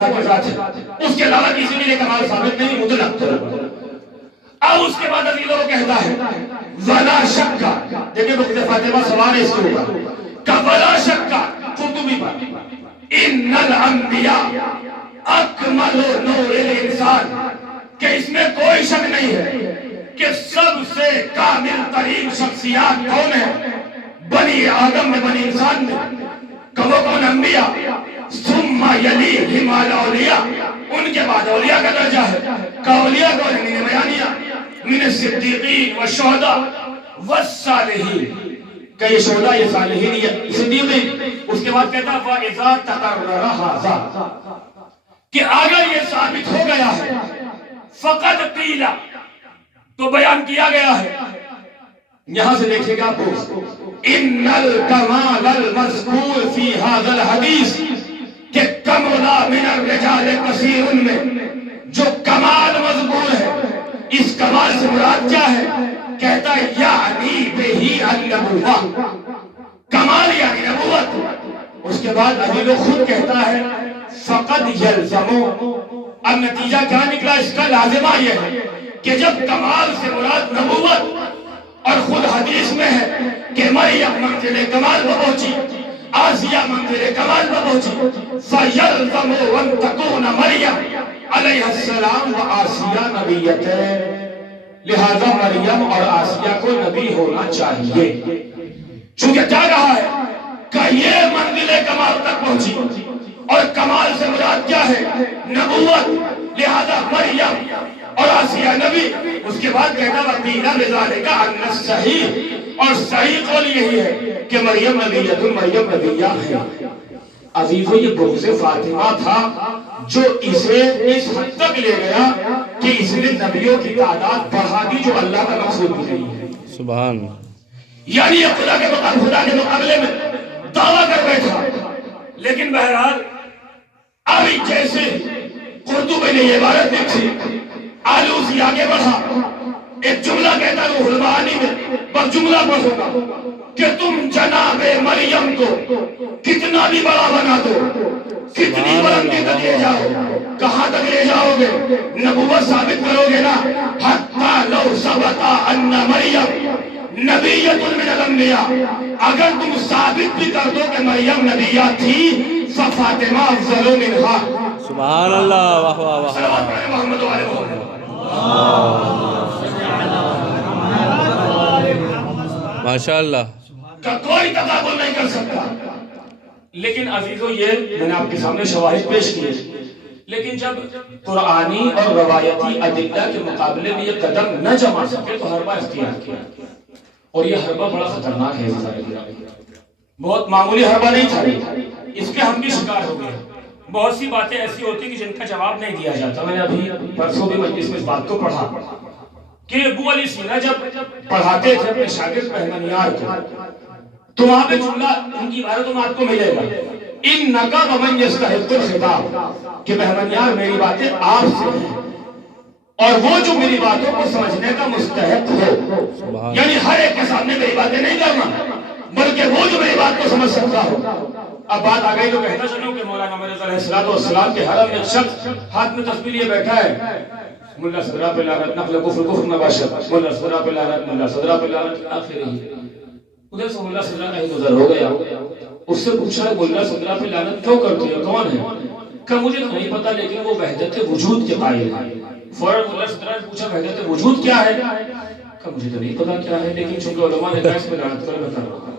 اس کے علاوہ کسی کے لیے کمال ثابت نہیں مطلق طور پر۔ اب اس کے بعد عزیزوں کو کہتا ہے ولا شکا، دیکھیں بخت فاطمہ سوال اس کے اوپر کہ ولا شکا قرطبی پر ان الانبیاء اکمل نور الانسان، کہ اس میں کوئی شک نہیں ہے کہ سب سے کامل ترین شخصیات کون ہے بنی آدم میں، بنی انسان میں، کہ وہ کون انبیاء، ثم یلیہم الاولیاء، ان کے بعد اولیاء کا درجہ ہے، کہ اولیاء کون ہے، من بیانیہ من الصدیقین والشہداء والصالحین، کہ یہ شہداء یہ صالحین یہ صدیقین۔ اس کے بعد کہتا فَإِذَا تَقَرَّرَ هَذَا، کہ اگر یہ ثابت ہو گیا ہے فقد قیل، تو بیان کیا گیا ہے۔ یہاں سے دیکھیں گا ان الکمال المذکور فی هذا الحدیث، کہ کملا من الرجال کثیر میں جو کمال مذکور ہے، اس کمال سے مراد کیا ہے؟ کہتا ہے یعنی بہی النبوہ، کمال یعنی نبوت۔ اس کے بعد عزیز خود کہتا ہے فقد یلزمو، اب نتیجہ کیا نکلا اس کا؟ لازمہ یہ ہے کہ جب کمال سے مراد نبوت اور خود حدیث میں ہے کہ مریم منزل کمال پر پہنچی، آسیہ منزل کمال پر پہنچی، فَيَلْزَمُ أَن تَكُونَ مَرْيَمَ علیہ السلام و آسیہ نبیتین، لہذا مریم اور آسیہ کو نبی ہونا چاہیے۔ چونکہ کیا کہا ہے کہ یہ منزل کمال تک پہنچی اور کمال سے مراد کیا ہے؟ نبوت، لہذا مریم اور آسیہ نبی۔ اس کے بعد کہتا وَقِيلَ بِذَلِكَ أَنَّ الصَّحِيحَ، اور صحیح قول یہی ہے کہ مریم نبیۃ، مریم نبیہ ہے۔ عزیزو یہ بغض فاطمہ تھا جو اسے اس حد تک لے گیا کہ اس نے نبیوں کی تعداد بڑھا دی جو اللہ کا مقصود بھی نہیں ہے۔ سبحان، یعنی یہ خدا کے مقابلے میں دعویٰ کر بیٹھا۔ لیکن بہرحال ابھی جیسے قرطبی نے یہ عبارت لکھی، آلوسی آگے بڑھا، ایک جملہ کہتا روح المعانی میں، بس جملہ پڑھو گا کہ تم جناب مریم کو کتنا بھی بڑا بنا دو، کتنی بلندی تک لے جاؤ، کہاں تک لے جاؤ گے؟ نبوت ثابت کرو گے نا، حتی لو ثبت ان مریم نبیۃ من الانبیاء، اگر تم ثابت بھی کر دو کہ مریم نبیہ تھی فاطمہ افضل منہا۔ سبحان اللہ، واہ واہ واہ، صلوات پڑھیں محمد و آل محمد۔ ماشاء اللہ، کا کوئی تقابل نہیں کر سکتا۔ لیکن عزیزو یہ میں نے آپ کے سامنے شواہد پیش کیے، لیکن جب قرآنی اور روایتی ادلہ کے مقابلے میں یہ قدم نہ جما سکے تو حربہ اختیار کیا، اور یہ حربہ بڑا خطرناک ہے۔ بہت معمولی حربہ نہیں تھا، اس کے ہم بھی شکار ہو گئے۔ بہت سی باتیں ایسی ہوتی کہ جن کا جواب نہیں دیا جاتا۔ میں نے ابھی پرسوں بھی مجلس میں اس بات کو پڑھا کہ ابو علی سینا جب پڑھاتے تھے اپنے شاگرد بہمنیار کو، تو وہاں پہ جملہ ان کی عبارت میں آپ کو ملے گا اِنَّكَ وَمَنْ يَسْتَحِقُّ الْخِطَابَ، کہ بہمنیار میری باتیں آپ سے ہیں اور وہ جو میری باتوں کو سمجھنے کا مستحق ہو، یعنی ہر ایک کے سامنے میری باتیں نہیں کرنا بلکہ وہ جو میری بات کو سمجھ سکتا ہو۔ اب بات آ گئی تو کہتا چلوں کہ مولانا مرزا علیہ السلام کے حرم میں ایک شخص ہاتھ میں تسبیح لیے بیٹھا ہے، ملا صدرہ پہ لعنت، نقل کفر کفر نباشت، ملا صدرہ پہ لعنت، ملا صدرہ پہ لعنت، آخر ہی ادھر سے ملا صدرہ کا ہی گزر ہو گیا۔ اس سے پوچھا ملا صدرہ پہ لعنت کیوں کرتی ہے، کون ہے؟ کہ مجھے تو نہیں پتا لیکن وہ وحدت وجود کے قائل ہے۔ فوراً ملا صدرہ نے پوچھا وحدت وجود کیا ہے؟ کہ مجھے تو نہیں پتا کیا ہے لیکن چونکہ علماء نے کہا اس پہ لعنت کر بتا رہا ہوں۔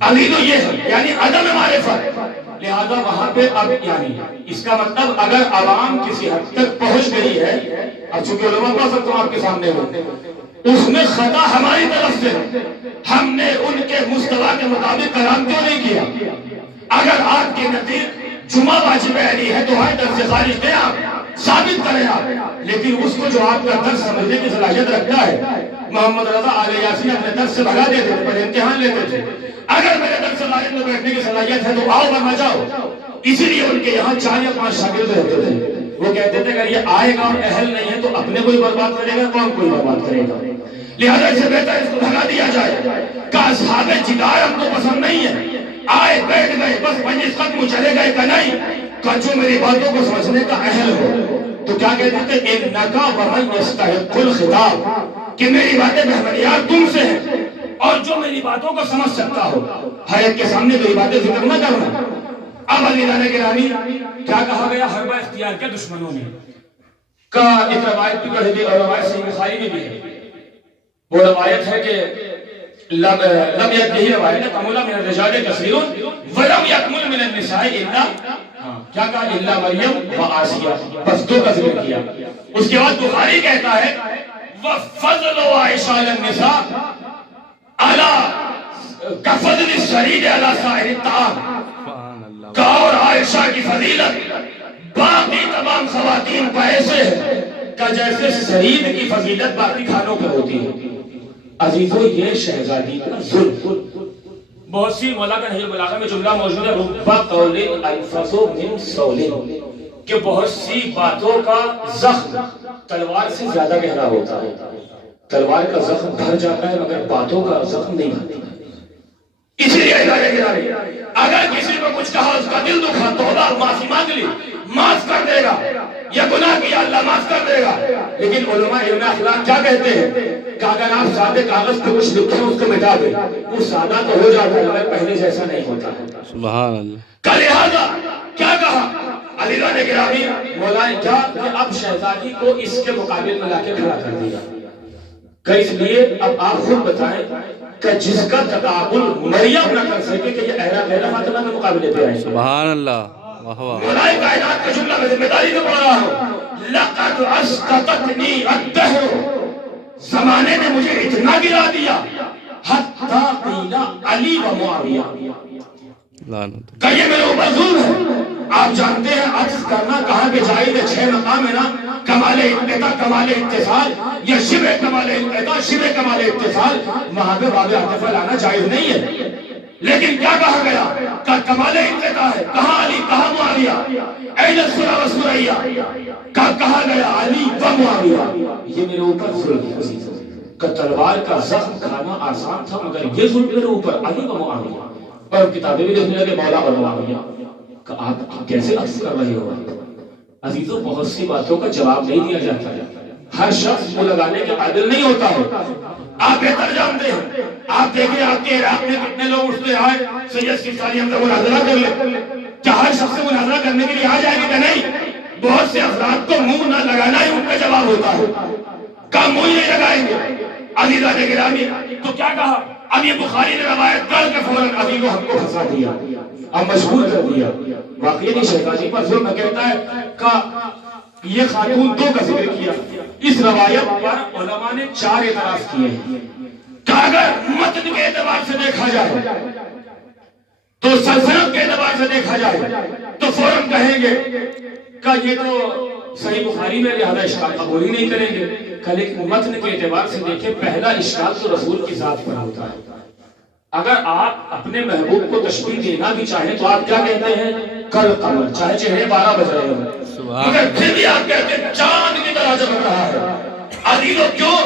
عزیزو یہ ہے یعنی عدم معرفت، لہذا وہاں پہ اب یعنی اس کا مطلب اگر عوام کسی حد تک پہنچ گئی ہے، اب چونکہ علماء پڑھ سکتا ہوں آپ کے سامنے ہو، اس میں خطا ہماری طرف سے، ہم نے ان کے مستویٰ کے مطابق کلام کیوں نہیں کیا؟ اگر آپ کے نزدیک جمعہ واجب علی ہے تو ہر درس سے خارج دیں، آپ ثابت کریں آپ، لیکن اس کو جو آپ کا درس سمجھنے کی صلاحیت رکھتا ہے، محمد رضا آل یاسین اپنے درس سے بھگا دیتے تھے، پر امتحان لیتے تھے، اگر میرے درس سے خارج میں بیٹھنے کی صلاحیت ہے تو آؤ ورنہ جاؤ۔ اسی لیے ان کے یہاں 4 یا 5 شاگرد رہتے تھے، وہ کہتے تھے اگر یہ آئے گا اور اہل نہیں ہے تو اپنے کوئی برباد کرے گا، کون کوئی برباد کرے گا، لہذا اس سے بہتر اس کو بھگا دیا جائے۔ کہ اصحاب جدار ہم کو پسند نہیں ہے، آئے بیٹھ گئے بس مجلس ختم چلے گئے کہ نہیں، کہ جو میری باتوں کو سمجھنے کا اہل ہو. تو کیا کہتے تھے انکا ومن یستحق الخطاب, کہ میری باتیں بہبریار تم سے ہیں اور جو میری باتوں کو سمجھ سکتا ہو. ہر ایک کے سامنے میری باتیں ذکر نہ کرنا. اب عزیزان گرامی کیا کہا گیا حربہ اختیار کے دشمنوں نے کا ایک روایت بھی پڑھی گئی اور روایت صحیح بخاری میں بھی ہے. وہ روایت ہے کہ لم یکمل روایت ہے کملا من الرجال کثیر ولم یکمل من النساء الا کیا کہا الا مریم و آسیہ, بس دو کا ذکر کیا. اس کے بعد بخاری کہتا ہے وفضل عائشہ علی النساء علی کفضل الشرید علی سائر الطعام, کا اور عائشہ کی فضیلت باقی تمام خواتین پر ایسے ہے کہ جیسے شرید کی فضیلت باقی کھانوں پر ہوتی ہے. عزیزو یہ شہزادی کا ظلم. بہت سی مولا کا نحیل بلاغہ میں جملہ موجود ہے ربا قول الفظ من سول, کہ بہت سی باتوں کا زخم تلوار سے زیادہ گہرا ہوتا ہے. تلوار کا زخم بھر جاتا ہے مگر باتوں کا زخم نہیں بھرتا. اسی لیے اگر کسی کو کچھ کہا اس کا دل دکھا توبہ معافی مانگ لی معاف کر دے گا, یا گناہ کیا اللہ معاف کر دے گا. لیکن علماء علم اخلاق کیا کہتے ہیں کہ اگر آپ سادے کاغذ پہ کچھ لکھیں اس کو مٹا دیں, وہ سادہ تو ہو جاتا ہے مگر پہلے جیسا نہیں ہوتا ہے. سبحان اللہ. کا لہذا کیا کہا علیزان گرامی مولا نے کیا کہ اب شہزادی کو اس کے مقابل میں لا کے کھڑا کر دیا. کہ اس لیے اب آپ خود بتائیں کہ جس کا تقابل مریم نہ کر سکے کہ یہ اہرا غیر فاطمہ کے مقابلے پہ آئے. سبحان اللہ. واہ واہ. مولا کائنات کا جملہ میں ذمہ داری سے پڑھ رہا ہوں. لقد اسقطتنی الدہر, زمانے نے مجھے اتنا گرا دیا حتی قیل علی و معاویہ, کہ یہ میرے اوپر ظلم ہے. آپ جانتے ہیں عجز کرنا کہاں پہ جائز ہے. 6 مقام ہے نا, کمال انقطاع, کمال اتصال, یا شبہ کمال انقطاع, شبہ کمال اتصال, وہاں پہ باب عاطفہ لانا جائز نہیں ہے. لیکن کیا کہا گیا کہ کمال انقطاع ہے, کہاں علی کہاں معاویہ, این السرى والسریہ, کہا گیا علی و معاویہ. یہ میرے اوپر ظلم ہے کہ تلوار کا زخم کھانا آسان تھا مگر یہ ظلم میرے اوپر علی و معاویہ. اور کتابیں بھی لکھنے لگے مولا اور معاویہ کہ آپ کیسے عکس کر رہے ہو. عزیزوں بہت سی باتوں کا جواب نہیں دیا جاتا ہے. ہر شخص وہ لگانے کے قابل نہیں ہوتا ہے. آپ بہتر جانتے ہیں. آپ دیکھیں آپ کے عراق میں کتنے لوگ اٹھتے آئے سید سیستانی ہم سے مناظرہ کر لیں. کیا ہر شخص سے مناظرہ کرنے کے لیے آ جائے گا کہ نہیں؟ بہت سے افراد کو منہ نہ لگانا ہی ان کا جواب ہوتا ہے. کا منہ نہیں لگائیں گے. عزیزان گرامی تو کیا کہا اب یہ بخاری نے روایت کر کے فوراً ابھی کو ہم کو پھنسا دیا, اب مشغول کر دیا. واقعی نہیں شہزادی پر ظلم کہتا ہے کہ یہ خاتون 2 کا ذکر کیا. اس روایت پر علماء نے 4 اعتراض کیے ہیں کہ اگر متن کے اعتبار سے دیکھا جائے تو سلسلت کے اعتبار سے دیکھا جائے تو فوراً کہیں گے کہ یہ تو صحیح بخاری میں لہذا اشکال قبول ہی نہیں کریں گے. لیکن متن کے اعتبار سے دیکھیں پہلا اشکال تو رسول کی ذات پر ہوتا ہے. اگر آپ اپنے محبوب کو تشبیہ دینا بھی چاہیں تو آپ کیا کہتے ہیں کل قمر, چاہے چہرے 12 بج رہے ہوں مگر پھر بھی آپ کہتے ہیں چاند کی طرح چمک رہا ہے. عزیزوں کیوں؟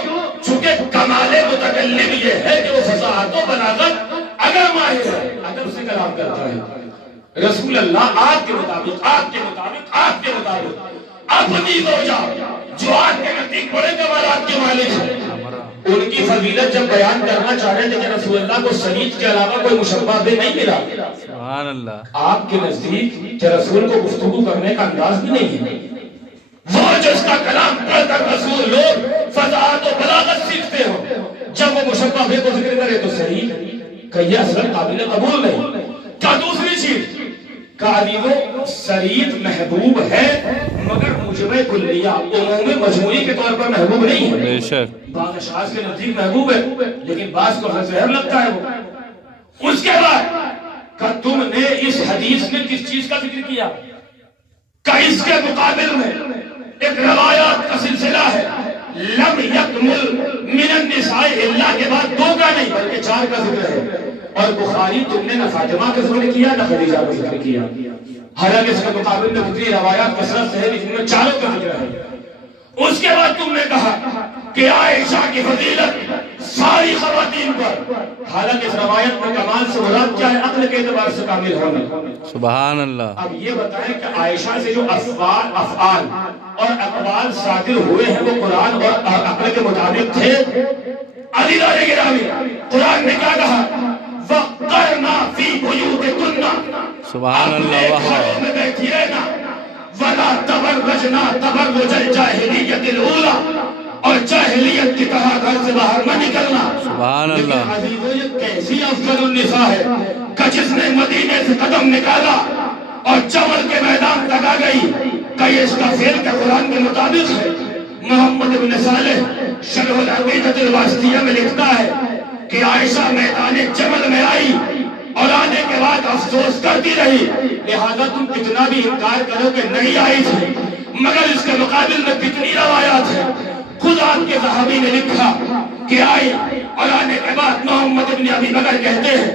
چونکہ کمال متکلم یہ ہے کہ وہ فصاحت و بلاغت اگر ماہر ہے ادب سے کلام کرتا ہے. رسول اللہ آپ کے مطابق آپ کے مطابق آپ کے مطابق اپنی زوجہ جو آپ کے نزدیک بڑے کمالات کے مالک ہیں ان کی فضیلت جب بیان کرنا چاہ رہے تھے کہ رسول اللہ کو سنید کے علاوہ کوئی مشبہ بھی نہیں ملا. سبحان اللہ. آپ کے نزدیک کہ رسول کو گفتگو کرنے کا انداز بھی نہیں ہے. وہ جو اس کا کلام پڑھ کر رسول لوگ فضاحت و بلاغت سیکھتے ہو, جب وہ مشبہ بھی کو ذکر کرے تو صحیح کہ یہ اصل قابل قبول نہیں. کیا دوسری چیز کہ عزیزو سرید محبوب ہے مگر موجب کلیہ عموم مجموعی کے طور پر محبوب نہیں ہے. بے شک بعض اشخاص کے نزدیک محبوب ہے لیکن بعض کو زہر لگتا ہے وہ. اس کے بعد کہ تم نے اس حدیث میں کس چیز کا ذکر کیا کہ اس کے مقابل میں ایک روایات کا سلسلہ ہے لم یکمل من النساء الا کے بعد 2 کا نہیں بلکہ 4 کا ذکر ہے. اور بخاری تم نے نہ فاطمہ کا ذکر کیا نہ خدیجہ کا ذکر کیا, حالانکہ اس کے مقابل میں دوسری روایات کثرت سے ہے جن میں 4 کا ذکر ہے. اس کے بعد تم نے کہا کہ عائشہ کی فضیلت ساری خواتین پر، حالانکہ اس روایت میں کمال سے مراد کیا ہے؟ عقل کے اعتبار سے کامل ہونا۔ سبحان اللہ۔ اب یہ بتائیں کہ عائشہ سے جو افعال اور اقوال صادر ہوئے ہیں وہ قرآن اور عقل کے مطابق تھے؟ عزیزان گرامی، قرآن نے کیا کہا؟ وَقَرْنَا فِي بُيُوتِكُنَّ، سبحان اللہ۔ واہ گھروں میں بیٹھی رہنا، وَلَا تَبَرَّجْنَا تَبَرُّجَ الْجَاهِلِيَّةِ الْأُولَىٰ، اور جاہلیت کی طرح گھر سے باہر نہ نکلنا۔ سبحان اللہ۔ لیکن عزیزو یہ کیسی افضل النساء ہے کہ جس نے مدینے سے قدم نکالا اور جمل کے میدان تک آ گئی، کہ یہ اس کا فعل کے قرآن کے مطابق ہے۔ محمد بن صالح شرح العقیدۃ الواسطیہ میں لکھتا ہے کہ عائشہ میدان جمل میں آئی اور آنے کے بعد افسوس کرتی رہی، لہذا تم کتنا بھی انکار کرو کہ نہیں آئی تھی، مگر اس کے مقابل میں کتنی روایات ہیں۔ خود آپ کے صحابی نے لکھا کہ آئی اور آنے کے بعد محمد بن ابی بکر کہتے ہیں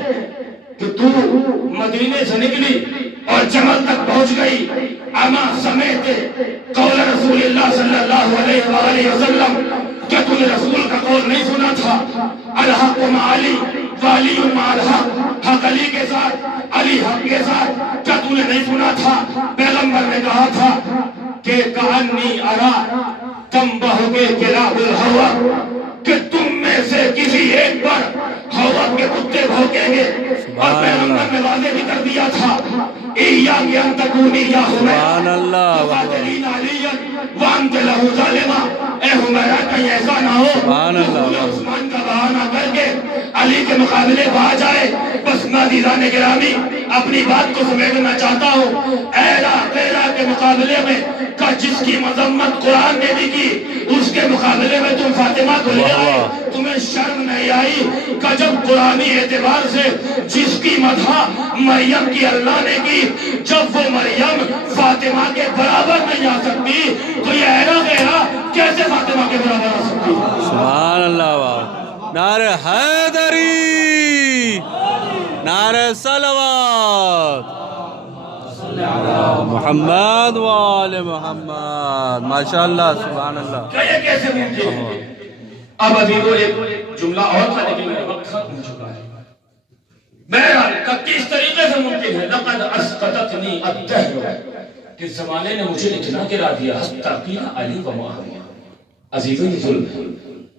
کہ تو مدینے سے نکلی اور جمل تک پہنچ گئی، اما سمیت قول رسول اللہ صلی اللہ علیہ وآلہ وسلم، کیا تو نے رسول کا قول نہیں سنا تھا؟ الحق مع علی وعلی مع الحق، حق علی کے ساتھ علی حق کے ساتھ، کیا تو نے نہیں سنا تھا؟ پیغمبر نے کہا تھا کہ کأنی ارا تنبہ کے کلاب الہوا، کہ تم میں سے کسی ایک پر ہوا کے کتے بھونکیں گے۔ اور پیغمبر نے واضح بھی کر دیا تھا ایاک ان تکونی یا حمیرہ تقاتلین علیہ وانت لہو ظالمہ، اے حمیرہ کہیں ایسا نہ ہو عثمان کا بہانہ کر کے علی کے مقابلے بھا جائے۔ بس عزیزان گرامی اپنی بات کو سمیٹنا چاہتا ہوں، ایرا تیرا کے مقابلے میں کہ جس کی مذمت قرآن نے بھی کی، اس کے مقابلے میں تم فاطمہ کو لے آئے۔ تمہیں شرم نہیں آئی کہ جب قرآنی اعتبار سے جس کی مدح مریم کی اللہ نے کی، جب وہ مریم فاطمہ کے برابر نہیں آ سکتی تو یہ ایرا غیرہ کیسے فاطمہ کے برابر آ سکتی؟ سبحان اللہ۔ نعرہ حیدری، نعرہ صلوات محمد وآل محمد۔ ماشاءاللہ، سبحان اللہ۔ کہ یہ کیسے ممکن ہے؟ اب عزیزو ایک جملہ اور تھا لیکن میرا وقت ختم ہو چکا ہے۔ بہرحال کس طریقے سے ممکن ہے؟ لقد اسقطتنی الدہر، کہ زمانے نے مجھے اتنا گرا دیا، حتی قیل علی و معاویہ۔ عزیزو یہ ظلم ہے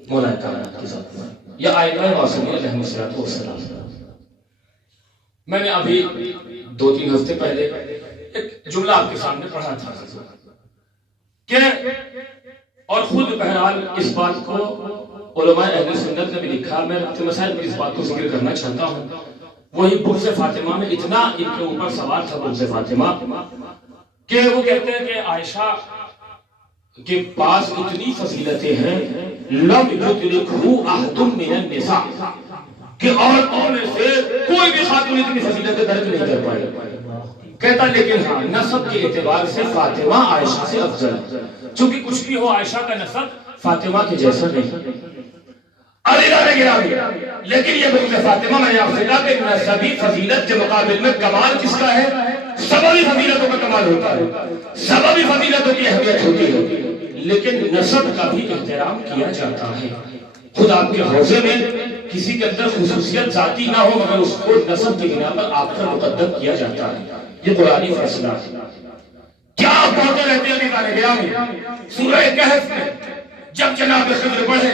مولا کائنات کے ساتھ، یا آئمہ معصومین علیہم السلام۔ میں نے ابھی 2-3 ہفتے پہلے ایک جملہ آپ کے سامنے پڑھا تھا کہ، اور خود بہرحال اس بات کو علماء اہل سنت نے بھی لکھا، میں اپنے مسائل میں اس بات کو ذکر کرنا چاہتا ہوں۔ وہی بغض فاطمہ میں اتنا ان کے اوپر سوار تھا بغض فاطمہ کہ وہ کہتے ہیں کہ عائشہ کے پاس اتنی فضیلتیں ہیں، لم یدرکہ احد من النساء، کہ عورتوں میں سے کوئی بھی خاتون اتنی فضیلتیں درک نہیں کر پائے۔ کہتا لیکن ہاں نسب کے اعتبار سے فاطمہ عائشہ سے افضل ہے، چونکہ کچھ بھی ہو عائشہ کا نسب فاطمہ کے جیسا نہیں۔ عزیزان گرامی، لیکن یہ بغض فاطمہ میں نے آپ سے کہا کہ نسبی فضیلت کے مقابل میں کمال کس کا ہے؟ سببی فضیلتوں کا کمال ہوتا ہے، سببی فضیلتوں کی اہمیت ہوتی ہے، لیکن نسب کا بھی احترام کیا جاتا ہے۔ خود آپ کے حوضے میں کسی کے اندر خصوصیت ذاتی نہ ہو مگر اس کو نسب کی بنا پر آپ کا مقدم کیا جاتا ہے، یہ قرآنی فیصلہ ہے۔ کیا آپ پڑھتے رہتے ہیں عزیزان گرامی؟ سورہ کہف میں جب جناب خضر پڑھے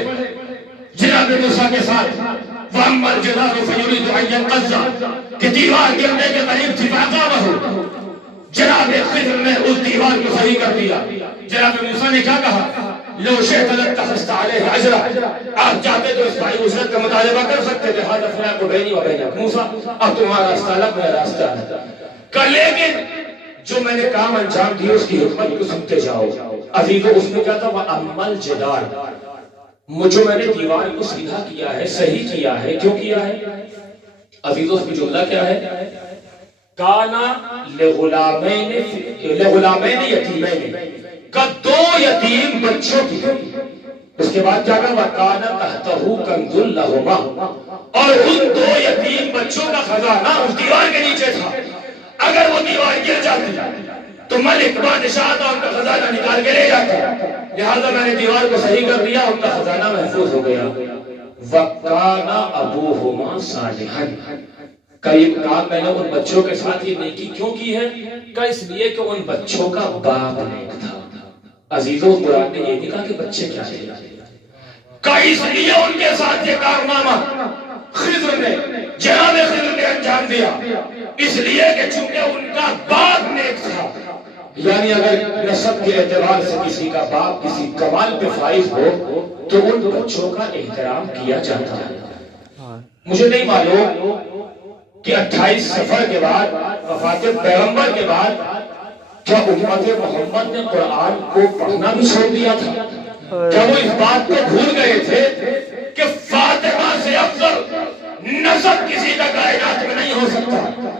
جناب موسیٰ کے ساتھ، وَأَمَّا الْجِدَارُ فَيُرِيدُ أَن يَنقَضَّ، کہ دیوار گرنے کے قریب تھی فَأَقَامَهُ، جناب خضر نے اس دیوار کو صحیح کر دیا۔ جناب موسیٰ نے کیا کہا؟ لو شئت لاتخذت علیہ اجرا، آپ چاہتے تو اس بھائی اجرت کا مطالبہ کر سکتے تھے، هذا فراق بینی و بینک موسیٰ، اب تمہارا راستہ الگ میرا راستہ ہے، لیکن جو میں نے کام انجام دی اس کی حکمت کو سنتے جاؤ۔ عزیزو اس میں کیا تھا؟ وَأَمَّا الْجِدَارُ، جو میں نے دیوار کو سیدھا کیا ہے، صحیح کیا ہے، کیوں کیا ہے؟ عزیزو اس کی جملہ کیا ہے؟ کانا لغلامین یتیمین، کا 2 یتیم بچوں کی، اس کے بعد کیا کہا؟ وَكَانَ تَحْتَهُ كَنْزٌ لَهُمَا، اور ان 2 یتیم بچوں کا خزانہ اس دیوار کے نیچے تھا۔ اگر وہ دیوار گر جاتی تو ملک بادشاہ تو ان کا خزانہ نکال کے لے جاتا، لہذا میں نے دیوار کو صحیح کر دیا، ان کا خزانہ محفوظ ہو گیا۔ وَقَانَ أَبُوهُمَا صَالِحًا، کہ یہ کام میں نے ان بچوں کے ساتھ یہ نیکی کیوں کی ہے؟ کہ اس لیے کہ ان بچوں کا باپ نیک تھا۔ عزیزوں، قرآن نے یہ نہیں کہا کہ بچے کیا تھے، کہ اس لیے ان کے ساتھ یہ کارنامہ خضر نے، جناب خضر نے انجام دیا، اس لیے کہ چونکہ ان کا باپ نیک تھا۔ یعنی اگر نسب کے اعتبار سے کسی کا باپ کسی کمال پہ فائز ہو تو ان بچوں کا احترام کیا جاتا ہے۔ مجھے نہیں معلوم کہ 28 سفر کے بعد وفات پیغمبر کے بعد کیا امت محمد نے قرآن کو پڑھنا بھی چھوڑ دیا تھا؟ کیا وہ اس بات کو بھول گئے تھے کہ فاطمہ سے افضل نسب کسی کا کائنات میں نہیں ہو سکتا،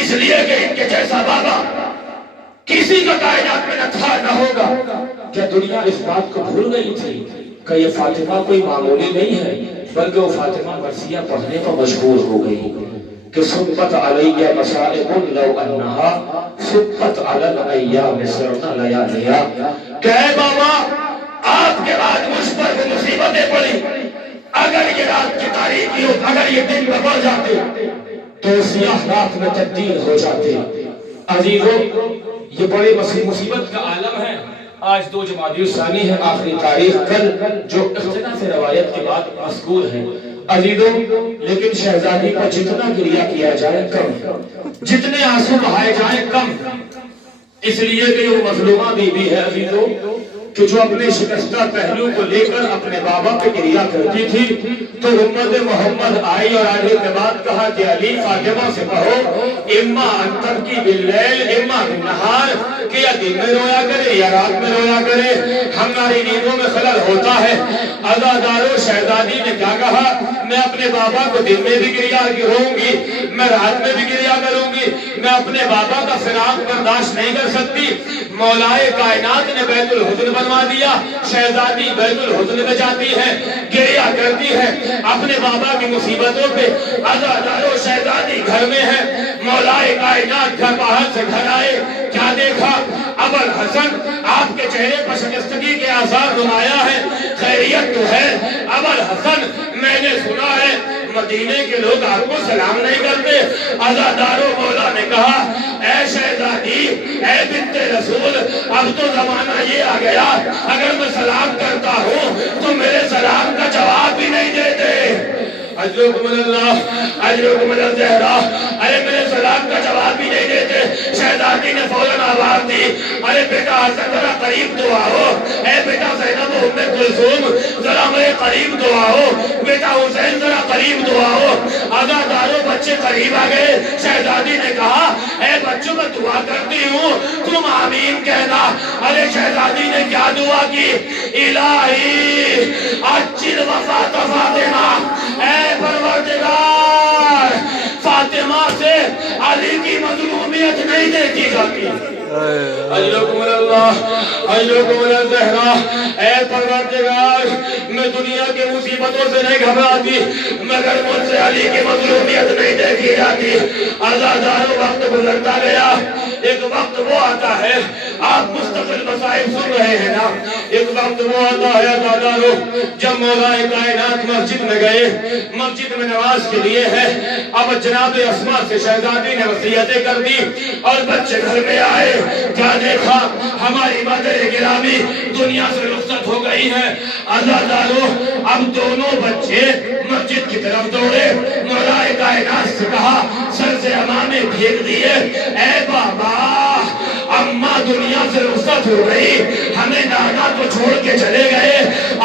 اس لیے کہ ان کے جیسا بابا کسی کا کائنات میں نہ تھا نہ ہوگا؟ کیا دنیا اس بات کو بھول گئی تھی کہ یہ فاطمہ کوئی معمولی نہیں ہے، بلکہ وہ فاطمہ مرثیہ پڑھنے پر مجبور ہو گئی کہ سبت علیہ مصائب لو انہا سبت علی الایام سرنا لیالیا، کہ اے بابا آپ کے بعد مجھ پر وہ مصیبتیں پڑی، اگر یہ رات کی تاریخی ہو، اگر یہ دن میں بڑھ جاتے تو سیاہ رات میں تبدیل ہو جاتے۔ عزیزوں، یہ بڑی مصیبت کا عالم ہے۔ آج 2 جمادی الثانی ہے، آخری تاریخ، کل جو اختلاف روایت کے بعد مذکور ہے۔ عزیزوں، لیکن شہزادی کو جتنا گریہ کیا جائے کم، جتنے آنسو بہائے جائیں کم، اس لیے کہ وہ مظلومہ بیوی ہے عزیزوں، کہ جو اپنے شکستہ پہلو کو لے کر اپنے بابا پہ گریہ کرتی تھی، تو امت محمد آئی اور آنے کے بعد کہا کہ علی فاطمہ سے کہو اما ان تبکی باللیل اما بالنہار، کہ یا دن میں رویا کرے یا رات میں رویا کرے، ہماری نیندوں میں خلل ہوتا ہے۔ عزادارو، شہزادی نے کیا کہا؟ میں اپنے بابا کو دن میں بھی گریہ کروں گی، میں رات میں بھی گریہ کروں گی، میں اپنے بابا کا فراق برداشت نہیں کر سکتی۔ مولائے کائنات نے بیت الحزن بنوا دیا، شہزادی بیت الحزن میں جاتی ہے، گریہ کرتی ہے اپنے بابا کی مصیبتوں پہ۔ عزادارو، شہزادی گھر میں ہے، مولائے کائنات گھر باہر سے گھر آئے، کیا دیکھا؟ ابوالحسن، آپ کے چہرے پر شکستگی کے آثار نمایاں ہیں، خیریت تو ہے؟ ابوالحسن، میں نے سنا ہے مدینے کے لوگ آپ کو سلام نہیں کرتے۔ عزادارو، مولا نے کہا اے شہزادی، اے بنت رسول، اب تو زمانہ یہ آ گیا، اگر میں سلام کرتا ہوں تو میرے سلام کا جواب بھی نہیں دیتے۔ اجرکم اللہ، اجرکم الزہرا، ارے میرے سلام کا جواب بھی نہیں دیتے۔ شہزادی نے فوراً آواز دی، ارے بیٹا حسن ذرا قریب تو آؤ، اے بیٹا زینب ام کلثوم ذرا میرے قریب تو آؤ، بیٹا حسین ذرا قریب تو آؤ۔ عزادارو، بچے قریب آ گئے۔ شہزادی نے کہا اے بچوں، میں دعا کرتی ہوں، تم آمین کہنا۔ ارے شہزادی نے کیا دعا کی؟ الہی عجل وفات فاطمہ، اے پروردگار، فاطمہ سے علی کی مظلومیت نہیں دیکھی جاتی۔ اجرکم اللہ، اجرکم الزہرا، اے پروردگار، میں دنیا کے مصیبتوں سے نہیں گھبراتی مگر مجھ سے علی کی مظلومیت نہیں دیکھی جاتی۔ عزادارو، وقت گزرتا گیا، ایک وقت وہ آتا ہے، آپ مستقل مسائل سن رہے ہیں نا، ایک وقت وہ آتا ہے عزادارو جب مولائے کائنات مسجد میں گئے، مسجد میں نماز کے لیے ہے۔ اب جناب اسما سے شہزادی نے وصیتیں کر دی اور بچے گھر میں آئے، کیا دیکھا؟ ہماری مادر گرامی دنیا سے رخصت ہو گئی ہے۔ عزادارو، اب دونوں بچے مسجد کی طرف دوڑے، مولائے کائنات سے کہا، سر سے امامے بھیگ دیے، اے بابا، اماں دنیا سے رخصت ہو گئی، ہمیں نانا تو چھوڑ کے چلے گئے،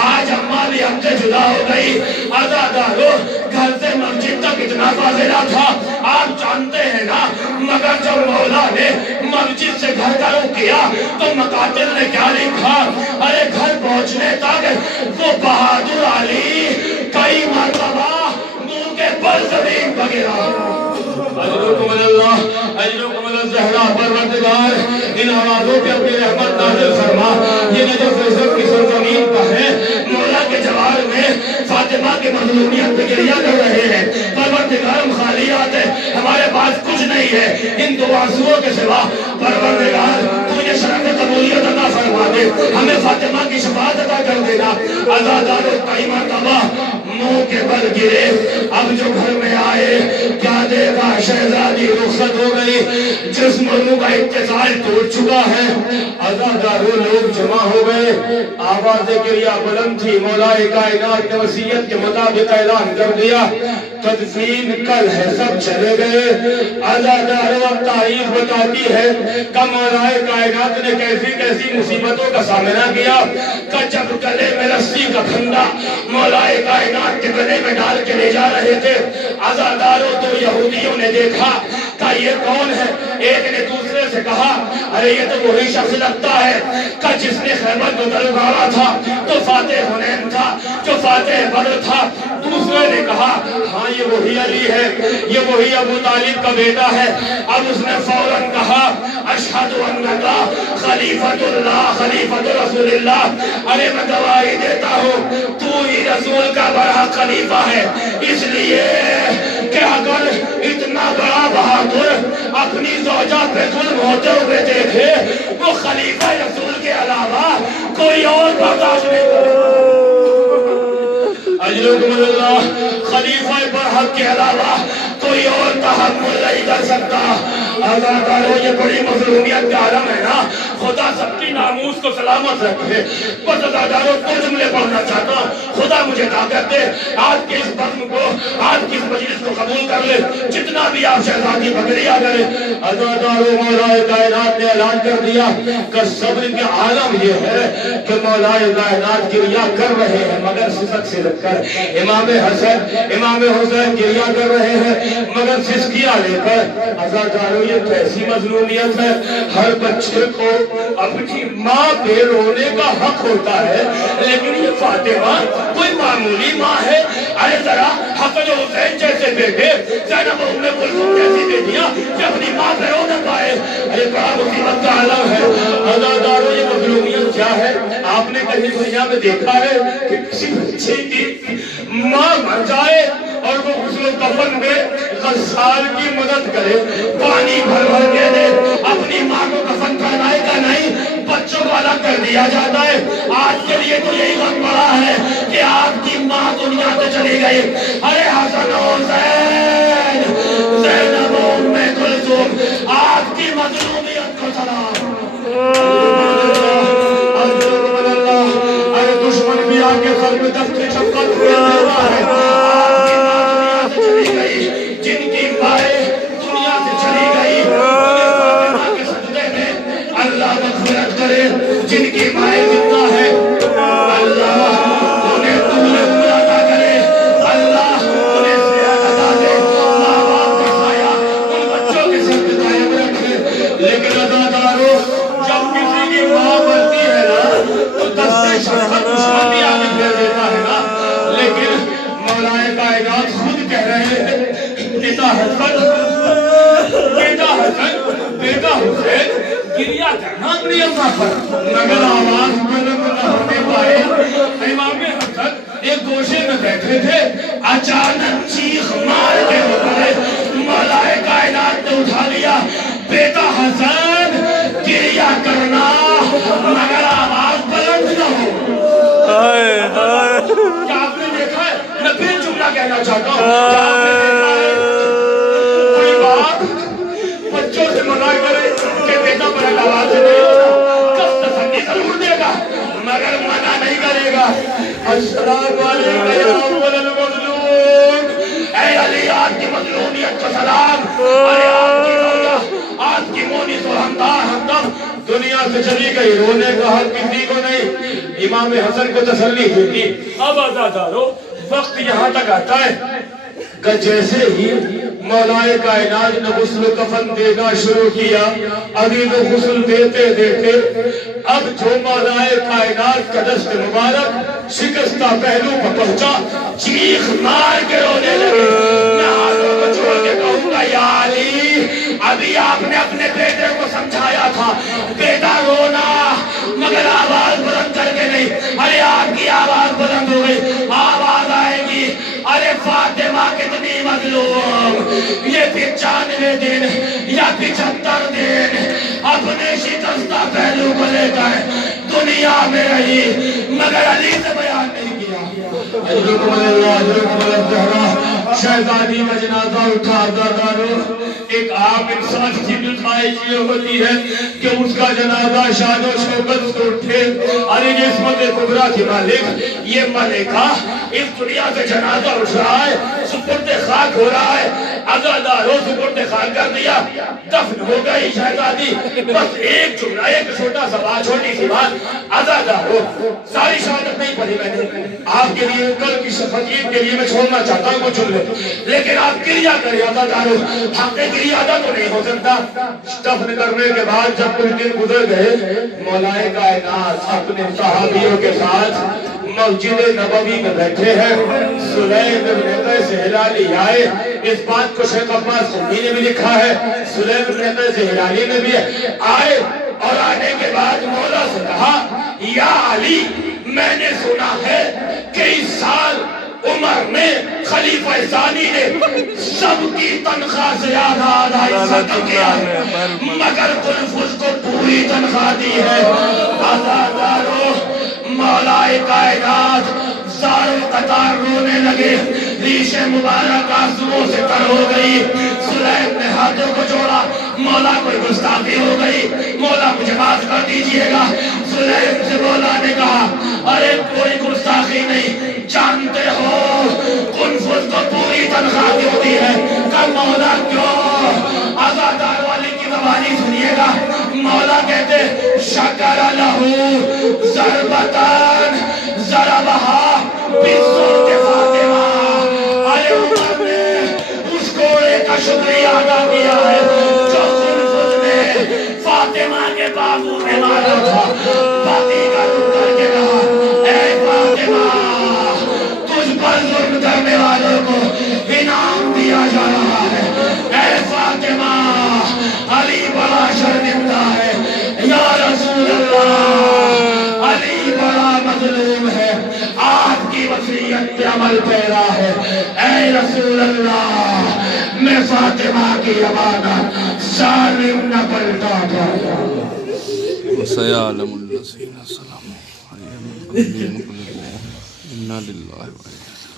آج اماں بھی ہم سے جدا ہو گئی۔ عزادارو، گھر سے مسجد تک اتنا فاصلہ تھا، آپ جانتے ہیں نا، مگر جب مولا نے مسجد سے گھر کا رخ کیا تو مقاتل نے کیا لکھا؟ ارے گھر پہنچنے تک وہ بہادر علی کئی مرتبہ منہ کے بل زمین پر گرا۔ اجرکم اللہ، اجرکم الزہرا، پروردگار ان آوازوں پہ اپنی رحمت نازل فرما۔ یہ نجف عزت کی سرزمین پر ہے، مولا کے جوار میں فاطمہ کی مظلومیت پہ گریہ کر رہے ہیں۔ پروردگار، ہم خالیات ہیں، ہمارے پاس کچھ نہیں ہے ان دو آنسوؤں کے سوا۔ پروردگار، تو یہ شرف قبولیت عطا فرما دے، ہمیں فاطمہ کی شفاعت عطا کر دینا۔ عزادار کئی مرتبہ منہ کے بل گرے، اب جو گھر میں آئے کیا دیکھا شہزادی رخصت ہو گئی، جسم اور منہ کا اتصال ٹوٹ چکا ہے۔ عزاداروں لوگ جمع ہو گئے، آواز گریہ بلند تھی، مولا کائنات نے وصیت کے مطابق اعلان کر دیا تدفین کل ہے، سب چلے گئے۔ عزاداروں اب تاریخ بتاتی ہے کہ مولا کائنات نے کیسی کیسی مصیبتوں کا سامنا کیا کہ جب گلے میں رسی کا پھندا مولا کائنات کے گلے میں ڈال کے لے جا رہے تھے، عزاداروں تو یہودیوں نے دیکھا کہ یہ کون ہے، ایک نے دوسرے سے کہا ارے یہ تو وہی شخص لگتا ہے کہ جس نے خیبر کو دلگارا تھا، تو فاتح حنین تھا، جو فاتح بدر تھا۔ دوسرے نے کہا ہاں یہ وہی علی ہے، یہ وہی ابو طالب کا بیٹا ہے۔ اب اس نے فوراً کہا اشہد انکا خلیفۃ اللہ خلیفۃ رسول اللہ، ارے میں گواہی دیتا ہوں تو ہی رسول کا برحق خلیفہ ہے، اس لیے کہ اگر اتنا بڑا بہادر اپنی زوجہ پہ ظلم ہوتے ہوئے دیکھے، وہ خلیفہ رسول کے علاوہ کوئی اور برداشت نہیں کرے۔ اجرکم اللہ، خلیفہ برحق کے علاوہ کوئی اور تحمل نہیں کر سکتا۔ عزاداروں یہ بڑی مظلومیت کا عالم ہے نا، خدا سب کی ناموس کو سلامت رکھے۔ بس عزاداروں دو جملے پڑھنا چاہتا ہوں، خدا مجھے طاقت دے آج کے اس بزم کو، آج کی اس مجلس کو قبول کر لے، جتنا بھی آپ شہزادی بکریا کرے۔ عزاداروں مولا کائنات نے اعلان کر دیا کہ صبر کے عالم یہ ہے کہ مولا کائنات گریہ کر رہے ہیں مگر سسک سے رکھ کر، امام حسن امام حسین گریہ کر رہے ہیں مگر سسکیاں لے کر۔ عزاداروں یہ کیسی مظلومیت ہے، ہر بچے کو اپنی ماں پہ رونے کا حق ہوتا ہے، لیکن یہ فاطمہ کوئی معمولی ماں ہے؟ ارے ذرا حسن و حسین جیسے بیٹے، زینب و ام کلثوم جیسی بیٹیاں کہ اپنی ماں پہ رو نہ پائے، ارے بڑا مصیبت کا عالم ہے۔ عزاداروں یہ مظلومیت کیا ہے؟ آپ نے کہیں دنیا میں دیکھا ہے کہ کسی بچے کی ماں مر جائے اور وہ غسل و کفن میں غسال کی مدد کرے، پانی بھر بھر کے دے، اپنی ماں کو کفن پہنائے گا نہیں، بچوں کو الگ کر دیا جاتا ہے۔ آج کے لیے تو یہی وقت پڑا ہے کہ آپ کی ماں دنیا سے چلی گئی، ارے حسن و حسین، زینب و ام کلثوم، آپ کی مظلومیت کو سلام۔ ارے دشمن بھی آگے سر میں دستے چپکا دیا دیتا ہے، آپ کی ماں دنیا سے چلی گئی، جن کی مائیں دنیا سے چلی گئی انہیں فاطمہ کے سجدے میں اللہ مغفرت کرے، جن کی مائیں زندہ ہے اللہ انہیں طول عمر عطا کرے، اللہ انہیں صحت عطا دے، ماں باپ کا سایہ ان بچوں کے سر پہ قائم رکھے۔ لیکن عزاداروں جب کسی کی ماں مرتی ہے نا تو دستے شفقت دشمن بھی آگے پھیر دیتا ہے نا، لیکن مولا کائنات خود کہہ رہے ہیں بیٹا حسن بیٹا حسین گریہ کرنا اپنی اماں پر، مگر آواز بلند نہ ہونے پائے۔ امام حسن ایک گوشے میں بیٹھے تھے، اچانک چیخ مار کے اٹھے، مولا کائنات نے اٹھا لیا بیٹا حسن گریہ کرنا مگر آواز بلند نہ ہو۔ کیا آپ نے دیکھا ہے؟ میں پھر جملہ کہنا چاہتا ہوں، کیا آپ نے دیکھا ہے کوئی باپ بچوں سے منع کرے کہ بیٹا بلند آواز سے نہیں ہونا، کس تسلی ضرور دے گا مگر منع نہیں کرے گا۔ السلام علیکم یا اول المظلوم، اے علی آپ کی مظلومیت کو سلام، ارے آپ کی زوجہ آپ کی مونس و ہمدم دنیا سے چلی گئی، رونے کا حق کسی کو نہیں۔ امام حسن کو تسلی ہوئی۔ اب عزاداروں وقت یہاں تک آتا ہے کہ جیسے ہی مولا کائنات نے غسل و کفن دینا شروع کیا، ابھی وہ غسل دیتے دیتے اب جو مولا کائنات کا دست مبارک شکستہ پہلو پر پہنچا، چیخ مار کے رونے لگے۔ میں ہاتھوں کو چھوڑ کے کہوں گا یا علی، ابھی آپ نے اپنے بیٹے کو سمجھایا تھا بیٹا رونا مگر آواز بلند کر کے نہیں، ارے آپ کی آواز بلند ہو گئی، آواز آئے گی ارے فاطمہ کتنی مظلوم، یہ 95 دن یا 75 دن اپنے شکستہ پہلو کو لے کر دنیا میں رہی مگر علی سے بیان نہیں کیا. اجرکم اللہ اجرکم اللہ. شہزادی کا جنازہ اٹھا دارو. ایک عام انسان کی بھی خواہش یہ ہوتی ہے کہ اس کا جنازہ شان و شوکت سے اٹھے. ارے یہ عصمت کبریٰ کی مالک یہ ملکہ اس دنیا سے جنازہ اٹھ رہا ہے, سپرد خاک ہو رہا ہے. عزادارو سپرد خاک کر دیا, دفن ہو گئی شہزادی. بس ایک جملہ, ایک چھوٹا سا بات, چھوٹی سی بات. عزادارو ساری شہادت نہیں پڑھی میں نے آپ کے لیے, کل کی شفقیت کے لیے میں چھوڑنا چاہتا ہوں کچھ جملے, لیکن آپ کریا کریں. عزادارو حق کریادہ تو نہیں ہو سکتا. دفن کرنے کے بعد جب کچھ دن گزر گئے, مولائے کائنات اپنے صحابیوں کے ساتھ مسجد نبوی میں بیٹھے ہیں. سلیم بن قیس ہلالی آئے. اس بات کو شیخ عباس سندھی نے بھی لکھا ہے. سلیم بن قیس ہلالی نے بھی آئے اور آنے کے بعد مولا سے کہا, یا علی میں نے سنا ہے کہ اس سال عمر میں خلیفہ ثانی نے سب کی تنخواہ سے آدھا حصہ کیا ہے مگر قنفذ کو پوری تنخواہ دی ہے. عزادارو مولا کائنات زار و قطار رونے لگے, ریش مبارک آنسوؤں سے تر ہو گئی. سلیم نے ہاتھوں کو جوڑا, مولا کوئی گستاخی ہو گئی, مولا مجھے معاف کر دیجئے گا. سلیم سے مولا نے کہا, ارے کوئی گستاخی نہیں, جانتے ہو قنفذ کو پوری تنخواہ کیوں دی ہے؟ کہ مولا کیوں؟ عزادار والی کی زبانی سنیے گا. مولا کہتے شکر لہو ضربتان ضربہا بالصوت فاطمہ. ارے عمر نے اس گھوڑے کا شکریہ ادا کیا ہے جو قنفذ نے فاطمہ کے بابو میں مارا تھا. باقی کا رک کر کے کہا, اے فاطمہ تجھ پر ظلم کرنے والوں کو انعام دیا جا رہا ہے. اے فاطمہ علی بڑا شرمندہ ہے. یا رسول اللہ علی بڑا مظلوم ہے, آپ کی وصیت پہ عمل پیرا ہے. اے رسول اللہ میں فاطمہ کی امانت ظالم نہ پلٹا پایا. سيعلم الذين ظلموا أي منقلب إنا لله وإنا إليه